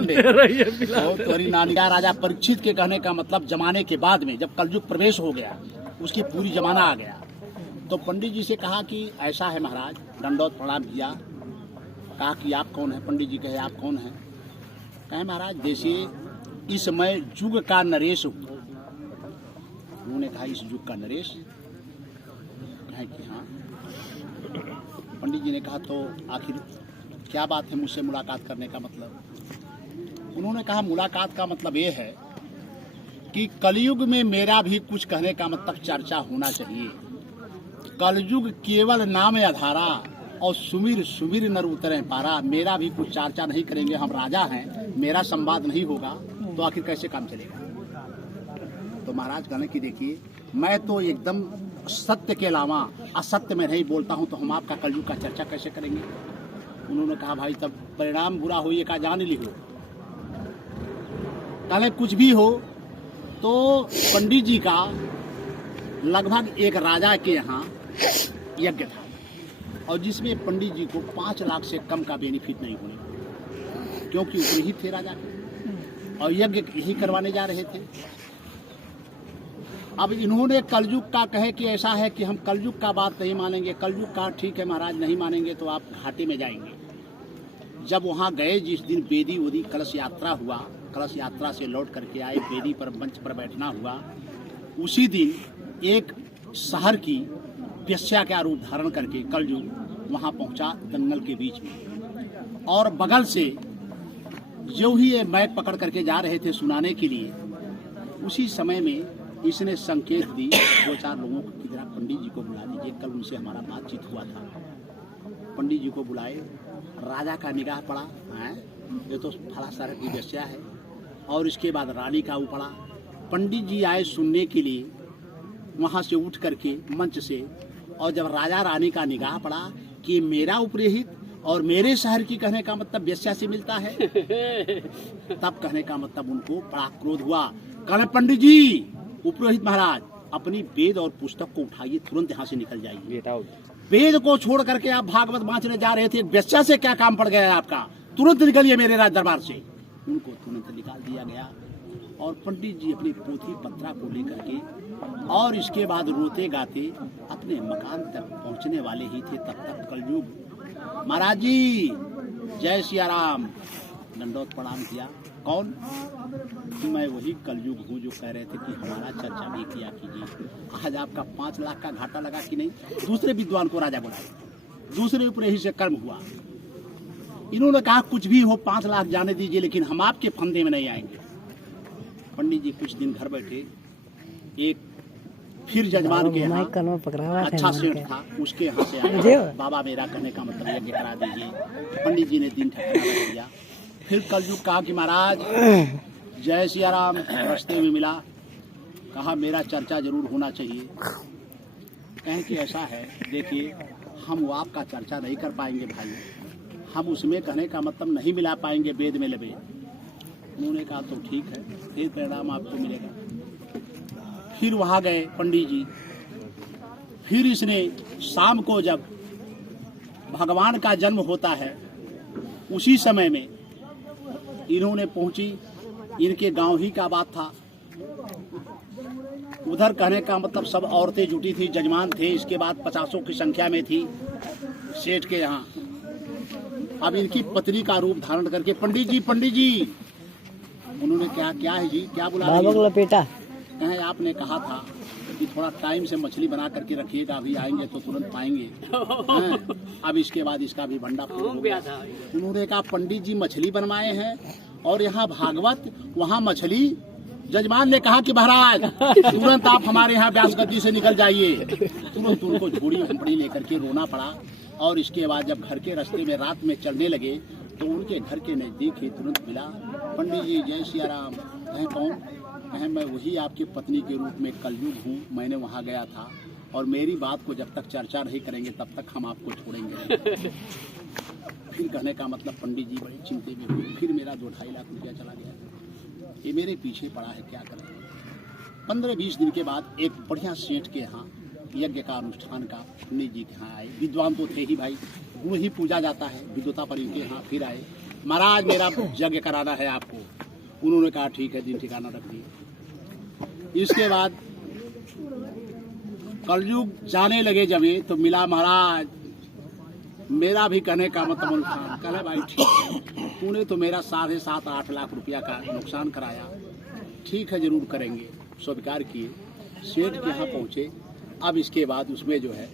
तुम्हारी नानी का राजा परीक्षित के कहने का मतलब जमाने के बाद में जब कलयुग प्रवेश हो गया, उसकी पूरी जमाना आ गया, तो पंडित जी से कहा कि ऐसा है महाराज, दंडोत प्रणाम किया। कहा कि आप कौन है? पंडित जी कहे आप कौन है? कहे महाराज जैसे इस मैं युग का नरेश हूँ। उन्होंने कहा इस युग का नरेश? कहे कि हाँ। पंडित जी ने कहा तो आखिर क्या बात है मुझसे मुलाकात करने का मतलब? उन्होंने कहा मुलाकात का मतलब ये है कि कलयुग में मेरा भी कुछ कहने का मतलब चर्चा होना चाहिए। कलयुग केवल नाम आधारा और सुमिर सुमिर नर उतरे पारा। मेरा भी कुछ चर्चा नहीं करेंगे, हम राजा हैं, मेरा संवाद नहीं होगा तो आखिर कैसे काम चलेगा? तो महाराज कहने की देखिए, मैं तो एकदम सत्य के अलावा असत्य में नहीं बोलता हूं, तो हम आपका कलयुग का चर्चा कैसे करेंगे? उन्होंने कहा भाई तब परिणाम बुरा हो ये का जान ली हो। कहले कुछ भी हो। तो पंडित जी का लगभग एक राजा के यहाँ यज्ञ था, और जिसमें पंडित जी को 5 लाख से कम का बेनिफिट नहीं होने, क्योंकि ऊपर ही थे राजा और यज्ञ यही करवाने जा रहे थे। अब इन्होंने कलयुग का कहे कि ऐसा है कि हम कलयुग का बात नहीं मानेंगे। कलयुग का ठीक है महाराज, नहीं मानेंगे तो आप घाटे में जाएंगे। जब वहाँ गए, जिस दिन बेदी उदी कलश यात्रा हुआ, कलश यात्रा से लौट करके आए, बेदी पर मंच पर बैठना हुआ, उसी दिन एक शहर की वेश्या का रूप धारण करके कलयुग वहाँ पहुँचा दंगल के बीच में, और बगल से जो ही ये मैक पकड़ करके जा रहे थे सुनाने के लिए, उसी समय में इसने संकेत दी 2-4 लोगों को कि जरा पंडित जी को बुला लीजिए, कल उनसे हमारा बातचीत हुआ था। पंडित जी को बुलाए, राजा का निगाह पड़ा, है ये तो फला शहर की वेश्या है, और इसके बाद रानी का पड़ा। पंडित जी आए सुनने के लिए वहाँ से उठ करके मंच से, और जब राजा रानी का निगाह पड़ा कि मेरा उपरहित और मेरे शहर की कहने का मतलब वेश्या से मिलता है, तब कहने का मतलब उनको बड़ा क्रोध हुआ। कहने पंडित जी, उपरोहित महाराज, अपनी वेद और पुस्तक को उठाइए, तुरंत यहाँ से निकल जाइए। वेद को छोड़ करके आप भागवत बांचने जा रहे थे, वेश्या से क्या काम पड़ गया है आपका? तुरंत निकलिए मेरे राज दरबार से। उनको तुरंत निकाल दिया गया, और पंडित जी अपनी पोथी पत्रा को लेकर के, और इसके बाद रोते गाते अपने मकान तक पहुँचने वाले ही थे। तब तक कलयुग महाराज जी जय सिया राम, दंडोत प्रणाम किया। कौन? मैं वही कलयुग हूँ जो कह रहे थे कि हमारा चर्चा भी किया कीजिए। आज आपका 5 लाख का घाटा लगा कि नहीं? दूसरे विद्वान को राजा बुलाया, दूसरे ऊपर ही से कर्म हुआ। इन्होंने कहा कुछ भी हो 5 लाख जाने दीजिए, लेकिन हम आपके फंदे में नहीं आएंगे। पंडित जी कुछ दिन घर बैठे, एक फिर जजमान के यहाँ अच्छा सेठ था, उसके यहाँ से आया, बाबा मेरा कहने का मतलब यज्ञ करा दीजिए। पंडित जी ने दिन ठहरा दिया। फिर कलयुग कहा कि महाराज जय सिया राम, रास्ते में मिला, कहा मेरा चर्चा जरूर होना चाहिए। कहें कि ऐसा है, देखिए हम वो आपका चर्चा नहीं कर पाएंगे भाई, हम उसमें कहने का मतलब नहीं मिला पाएंगे वेद में लबे। उन्होंने कहा तो ठीक है, फिर परिणाम आपको मिलेगा। फिर वहाँ गए पंडित जी। फिर इसने शाम को जब भगवान का जन्म होता है, उसी समय में इन्होंने पहुंची, इनके गांव ही का बात था। उधर कहने का मतलब सब औरतें जुटी थी, जजमान थे, इसके बाद 50 की संख्या में थी सेठ के यहाँ। अब इनकी पत्नी का रूप धारण करके पंडित जी, उन्होंने क्या है जी, क्या बुला बेटा? कहें आपने कहा था कि थोड़ा टाइम से मछली बना करके रखिएगा, अभी आएंगे तो तुरंत पाएंगे। अब इसके बाद इसका भी भंडा हो गया था। उन्होंने कहा पंडित जी मछली बनवाए हैं और यहाँ भागवत, वहाँ मछली। जजमान ने कहा कि महाराज तुरंत आप हमारे यहाँ व्यासगद्दी से निकल जाइए। तुरंत उनको झोड़ी झोपड़ी लेकर के रोना पड़ा। और इसके बाद जब घर के रास्ते में रात में चलने लगे, तो उनके घर के नजदीक ही तुरंत मिला। पंडित जी जय सिया राम। कहें कौन? कहें मैं वही आपकी पत्नी के रूप में कलयुग हूँ, मैंने वहाँ गया था, और मेरी बात को जब तक चर्चा नहीं करेंगे तब तक हम आपको छोड़ेंगे। फिर कहने का मतलब पंडित जी बड़ी चिंता में हुए। फिर मेरा 2-2.5 लाख रुपया चला गया, ये मेरे पीछे पड़ा है, क्या करें? 15-20 दिन के बाद एक बढ़िया सेठ के यहाँ यज्ञ का अनुष्ठान का पंडित जी के यहाँ आए। विद्वान तो थे ही भाई, गुण ही पूजा जाता है, विद्वता पर इनके यहाँ फिर आए। महाराज मेरा यज्ञ कराना है आपको। उन्होंने कहा ठीक है, दिन ठिकाना रख दिए। इसके बाद कलयुग जाने लगे जब ये, तो मिला महाराज मेरा भी कहने का मतलब नुकसान। कहा भाई ठीक है, तूने तो मेरा 7.5-8 लाख रुपया का नुकसान कराया, ठीक है जरूर करेंगे। स्वीकार किए, सेठ के यहाँ पहुँचे। अब इसके बाद उसमें जो है